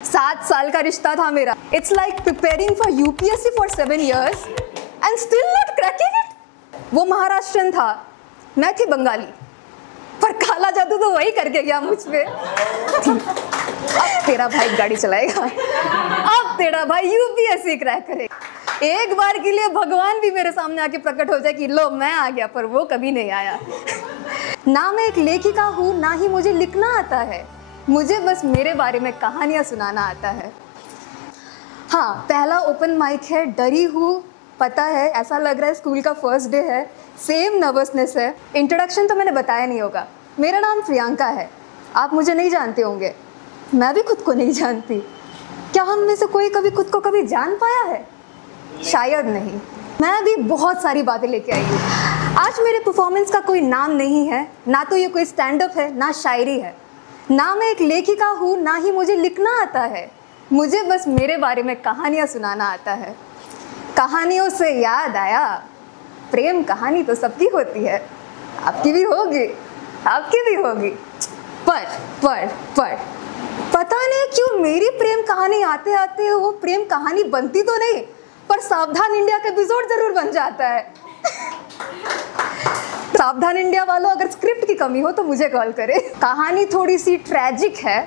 7 साल का रिश्ता था मेरा। It's like preparing for UPSC for 7 years and still not cracking it. वो महाराष्ट्रन था, मैं थी बंगाली, पर काला जादू तो वही करके गया मुझ पे। अब तेरा भाई गाड़ी चलाएगा, अब तेरा भाई यूपीएससी क्रैक करेगा। एक बार के लिए भगवान भी मेरे सामने आके प्रकट हो जाए कि लो मैं आ गया, पर वो कभी नहीं आया। ना मैं एक लेखिका हूँ, ना ही मुझे लिखना आता है, मुझे बस मेरे बारे में कहानियाँ सुनाना आता है। हाँ, पहला ओपन माइक है, डरी हूँ, पता है, ऐसा लग रहा है स्कूल का फर्स्ट डे है, सेम नर्वसनेस है। इंट्रोडक्शन तो मैंने बताया नहीं होगा, मेरा नाम प्रियंका है। आप मुझे नहीं जानते होंगे, मैं भी खुद को नहीं जानती। क्या हम में से कोई कभी खुद को कभी जान पाया है? शायद नहीं। मैं भी बहुत सारी बातें लेके आई हूँ। आज मेरे परफॉर्मेंस का कोई नाम नहीं है, ना तो ये कोई स्टैंड अप है, ना शायरी है, ना मैं एक लेखिका हूँ, ना ही मुझे लिखना आता है, मुझे बस मेरे बारे में कहानियाँ सुनाना आता है। कहानियों से याद आया, प्रेम कहानी तो सबकी होती है, आपकी भी होगी, आपकी भी होगी। पर पता नहीं क्यों मेरी प्रेम कहानी आते आते वो प्रेम कहानी बनती तो नहीं, पर सावधान इंडिया का एपिसोड जरूर बन जाता है। सावधान इंडिया वालों, अगर स्क्रिप्ट की कमी हो तो मुझे कॉल करें। कहानी थोड़ी सी ट्रैजिक है,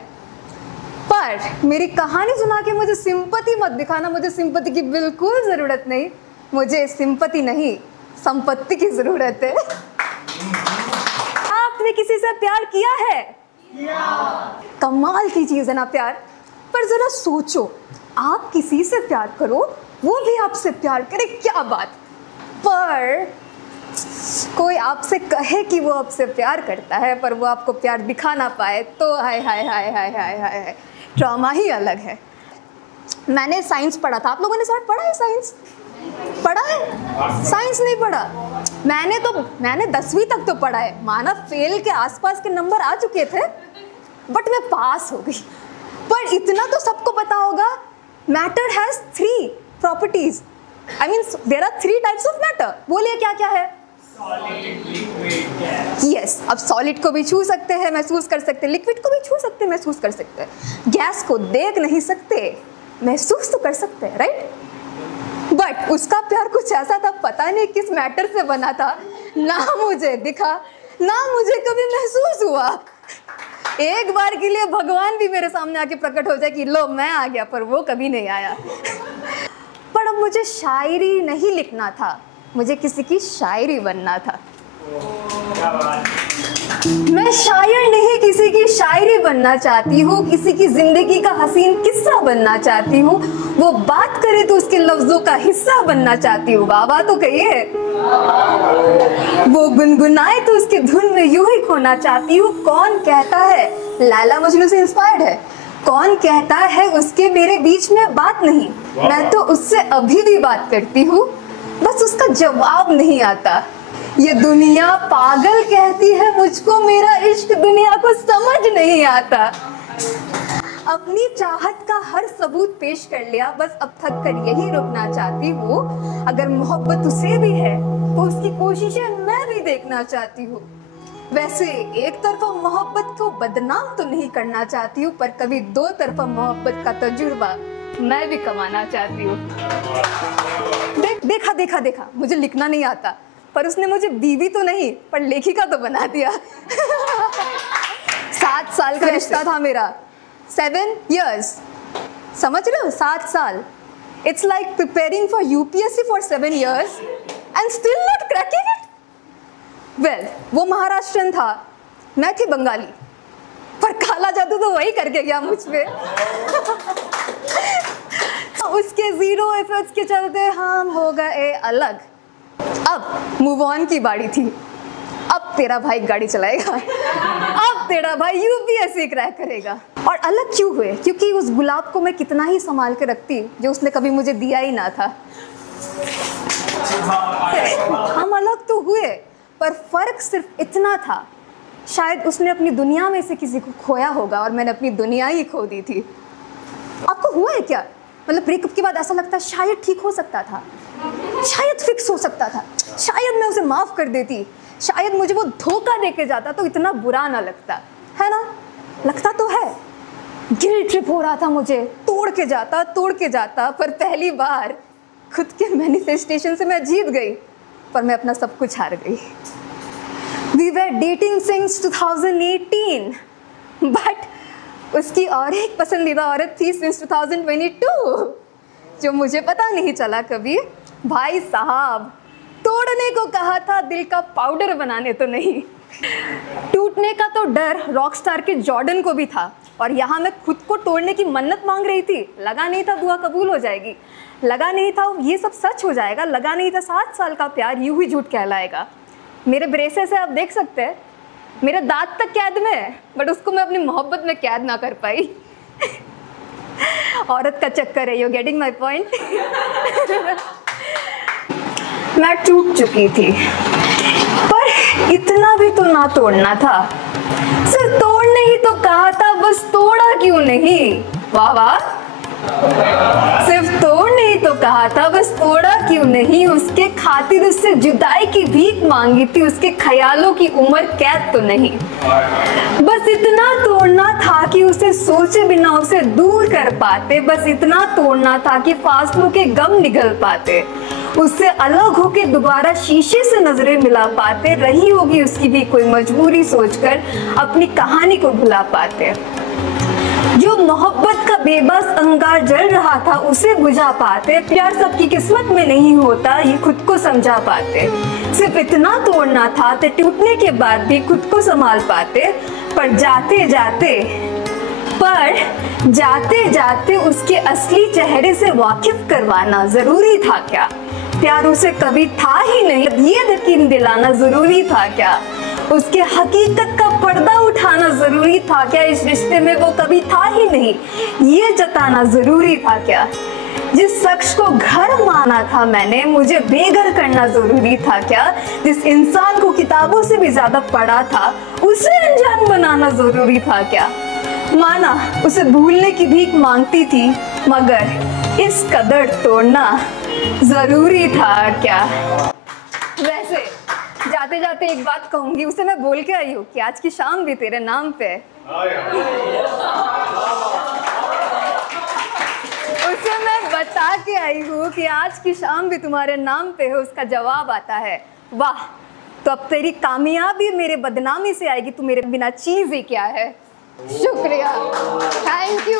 पर मेरी कहानी सुना के मुझे सिंपैथी मत दिखाना, मुझे सिंपैथी की बिल्कुल ज़रूरत नहीं, मुझे सिंपैथी नहीं संपत्ति की ज़रूरत है। आपने किसी से प्यार किया है? कमाल की चीज़ है ना प्यार। पर ज़रा सोचो, आप किसी से प्यार करो, वो भी आपसे प्यार करे, क्या बात। पर कोई आपसे कहे कि वो आपसे प्यार करता है, पर वो आपको प्यार दिखा ना पाए, तो हाय हाय हाय हाय हाय हाय हाय, ड्रामा ही अलग है। मैंने साइंस पढ़ा था, आप लोगों ने साथ पढ़ा है साइंस? पढ़ा है? साइंस नहीं पढ़ा? मैंने 10वीं तक तो पढ़ा है, माना फेल के आसपास के नंबर आ चुके थे, बट मैं पास हो गई। पर इतना तो सबको पता होगा, matter has 3 properties. I mean there are 3 types of matter. बोलिए क्या क्या है? Solid, liquid, gas. यस, अब सॉलिड को भी छू सकते हैं, महसूस कर सकते हैं, लिक्विड को भी छू सकते हैं, महसूस कर सकते हैं, गैस को देख नहीं सकते, महसूस तो कर सकते हैं, राइट? बट उसका प्यार कुछ ऐसा था, पता नहीं किस मैटर से बना था, ना मुझे दिखा, ना मुझे कभी महसूस हुआ। एक बार के लिए भगवान भी मेरे सामने आके प्रकट हो जाए कि लो मैं आ गया, पर वो कभी नहीं आया। पर अब मुझे शायरी नहीं लिखना था, मुझे किसी की शायरी बनना था। मैं शायर नहीं, किसी की शायरी बनना चाहती हूँ, किसी की जिंदगी का हसीन किस्सा बनना चाहती हूँ, वो बात करे तो उसके लफ्जों का हिस्सा बनना चाहती हूँ। वाह तो कहिए। वो गुनगुनाए तो उसके धुन में यूं ही खोना चाहती हूँ। कौन कहता है लैला मजनू से इंस्पायर्ड है? कौन कहता है उसके मेरे बीच में बात नहीं? मैं तो उससे अभी भी बात करती हूँ, बस उसका जवाब नहीं आता। ये दुनिया पागल कहती है मुझको, मेरा इश्क दुनिया को समझ नहीं आता। अपनी चाहत का हर सबूत पेश कर लिया, बस अब थक कर यही रुकना चाहती हूँ। अगर मोहब्बत उसे भी है तो उसकी कोशिशें मैं भी देखना चाहती हूँ। वैसे एक तरफा मोहब्बत को बदनाम तो नहीं करना चाहती हूँ, पर कभी 2 तरफा मोहब्बत का तजुर्बा मैं भी कमाना चाहती हूँ। देखा, मुझे लिखना नहीं आता, पर उसने मुझे बीवी तो नहीं, पर लेखिका तो बना दिया। 7 साल का रिश्ता था मेरा, 7 years, समझ रहे हो? 7 साल। It's like preparing for UPSC for 7 years and still not cracking it. Well, वो महाराष्ट्रन था, मैं थी बंगाली, पर काला जादू तो वही करके गया मुझ पे। उसके 0 एफर्ट्स के चलते हम हो गए अलग। अब मूव ऑन की बारी थी, अब तेरा भाई गाड़ी चलाएगा, अब तेरा भाई यूपीएससी क्रैक करेगा। और अलग क्यों हुए? क्योंकि उस गुलाब को मैं कितना ही संभाल के रखती जो उसने कभी मुझे दिया ही ना था। हम अलग तो हुए, पर फर्क सिर्फ इतना था, शायद उसने अपनी दुनिया में से किसी को खोया होगा और मैंने अपनी दुनिया ही खो दी थी। आपको हुआ है क्या? मतलब ब्रेकअप के बाद ऐसा लगता है शायद ठीक हो सकता था, शायद फिक्स हो सकता था, शायद मैं उसे माफ कर देती, शायद मुझे वो धोखा देके जाता तो इतना बुरा ना लगता, है ना? लगता तो है, गिल्ट ट्रिप हो रहा था मुझे, तोड़ के जाता, पर पहली बार खुद के मैनिफेस्टेशन से मैं जीत गई, पर मैं अपना सब कुछ हार गई। We were dating since 2018, but उसकी और एक पसंदीदा औरत थी सिंस 2022, जो मुझे पता नहीं चला कभी। भाई साहब, तोड़ने को कहा था, दिल का पाउडर बनाने तो नहीं। टूटने का तो डर रॉकस्टार के जॉर्डन को भी था, और यहाँ मैं खुद को तोड़ने की मन्नत मांग रही थी। लगा नहीं था दुआ कबूल हो जाएगी, लगा नहीं था ये सब सच हो जाएगा, लगा नहीं था 7 साल का प्यार यूं ही झूठ कहलाएगा। मेरे ब्रेसेस से आप देख सकते हैं, मेरे दांत तक कैद में है, बट उसको मैं अपनी मोहब्बत में कैद ना कर पाई। औरत का चक्कर है, यू गेटिंग माई पॉइंट। मैं टूट चुकी थी, पर इतना भी तो ना तोड़ना था। सिर्फ तोड़ने ही तो कहा था, बस तोड़ा क्यों नहीं? वाह वाह, सिर्फ तोड़ने ही तो कहा था, बस तोड़ा क्यों नहीं? उसके खातिर उससे जुदाई की भीख मांगी थी, उसके ख्यालों की उम्र कैद तो नहीं। बस इतना तोड़ना था कि उसे सोचे बिना उसे दूर कर पाते, बस इतना तोड़ना था कि फासलों के गम निगल पाते, उससे अलग होके दोबारा शीशे से नजरें मिला पाते, रही होगी उसकी भी कोई मजबूरी सोचकर अपनी कहानी को भुला पाते। जो मोहब्बत का बेबस अंगार जल रहा था उसे बुझा पाते, प्यार सबकी किस्मत में नहीं होता ये खुद को समझा पाते। सिर्फ इतना तोड़ना था तो टूटने के बाद भी खुद को संभाल पाते, पर जाते जाते उसके असली चेहरे से वाकिफ करवाना जरूरी था क्या? प्यार उसे कभी था ही नहीं, ये यकीन दिलाना जरूरी था क्या? उसके हकीकत का पर्दा उठाना जरूरी था क्या? इस रिश्ते में वो कभी था ही नहीं, ये जताना जरूरी था क्या? जिस शख्स को घर माना था मैंने, मुझे बेघर करना जरूरी था क्या? जिस इंसान को किताबों से भी ज्यादा पढ़ा था, उसे अनजान बनाना जरूरी था क्या? माना उसे भूलने की भीख मांगती थी, मगर इस कदर तोड़ना जरूरी था क्या? वैसे जाते जाते एक बात कहूंगी, उसे मैं बोल के आई हूँ कि आज की शाम भी तेरे नाम पे। उसे मैं बता के आई हूँ कि आज की शाम भी तुम्हारे नाम पे है। उसका जवाब आता है, वाह, तो अब तेरी कामयाबी मेरे बदनामी से आएगी, तू मेरे बिना चीज ही क्या है। शुक्रिया, थैंक यू।